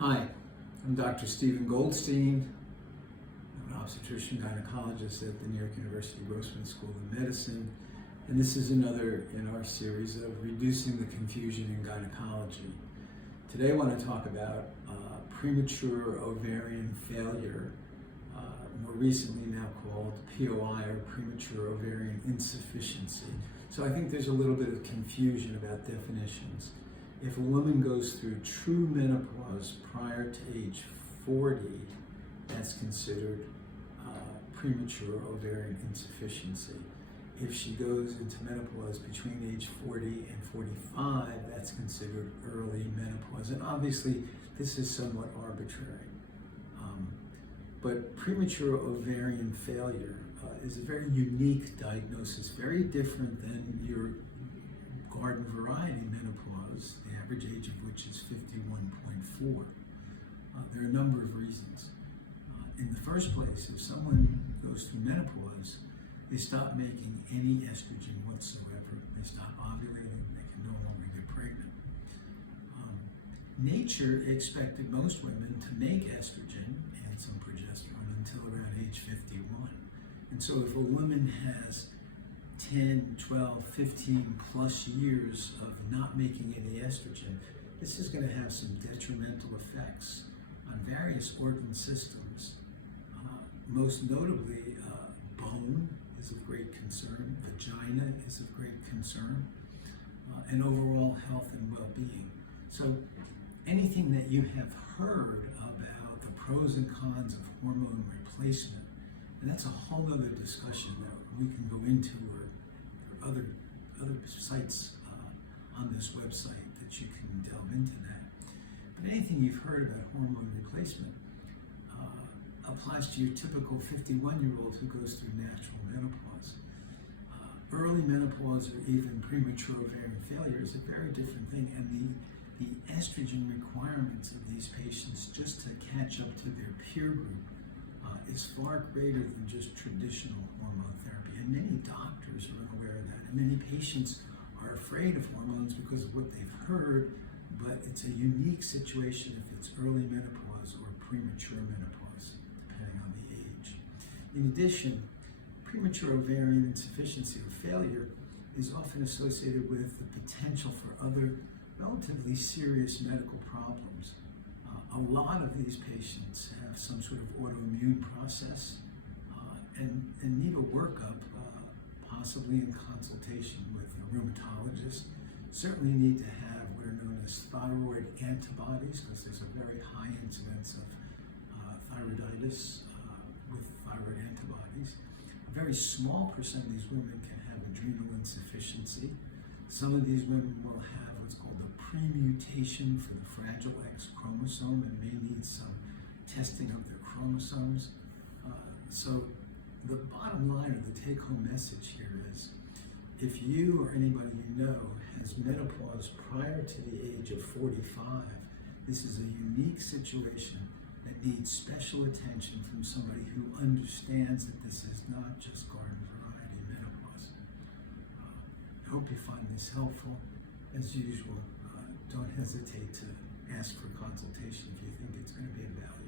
Hi, I'm Dr. Stephen Goldstein. I'm an obstetrician gynecologist at the New York University Grossman School of Medicine, and this is another in our series of reducing the confusion in gynecology. Today I want to talk about premature ovarian failure, more recently now called POI, or Premature Ovarian Insufficiency. So I think there's a little bit of confusion about definitions. If a woman goes through true menopause prior to age 40, that's considered premature ovarian insufficiency. If she goes into menopause between age 40 and 45, that's considered early menopause. And obviously, this is somewhat arbitrary. But premature ovarian failure is a very unique diagnosis, very different than your garden variety menopause, the average age of which is 51.4. There are a number of reasons. In the first place, if someone goes through menopause, they stop making any estrogen whatsoever. They stop ovulating, they can no longer get pregnant. Nature expected most women to make estrogen and some progesterone until around age 51. And so if a woman has 10, 12, 15 plus years of not making any estrogen, this is going to have some detrimental effects on various organ systems. Most notably, bone is of great concern, vagina is of great concern, and overall health and well-being. So anything that you have heard about the pros and cons of hormone replacement, and that's a whole other discussion that we can go into, or other sites on this website that you can delve into that. But anything you've heard about hormone replacement applies to your typical 51-year-old who goes through natural menopause. Early menopause or even premature ovarian failure is a very different thing, and the estrogen requirements of these patients just to catch up to their peer group is far greater than just traditional hormone therapy. And many doctors are unaware of that, and many patients are afraid of hormones because of what they've heard, but it's a unique situation if it's early menopause or premature menopause, depending on the age. In addition, premature ovarian insufficiency or failure is often associated with the potential for other relatively serious medical problems. A lot of these patients have some sort of autoimmune process and need a workup, possibly in consultation with a rheumatologist. Certainly need to have what are known as thyroid antibodies, because there's a very high incidence of thyroiditis with thyroid antibodies. A very small percent of these women can have adrenal insufficiency. Some of these women will have what's called a premutation for the fragile X chromosome and may need some testing of their chromosomes. So the bottom line, or the take-home message here is, if you or anybody you know has menopause prior to the age of 45, this is a unique situation that needs special attention from somebody who understands that this is not just garden variety menopause. I hope you find this helpful. As usual, don't hesitate to ask for consultation if you think it's going to be of value.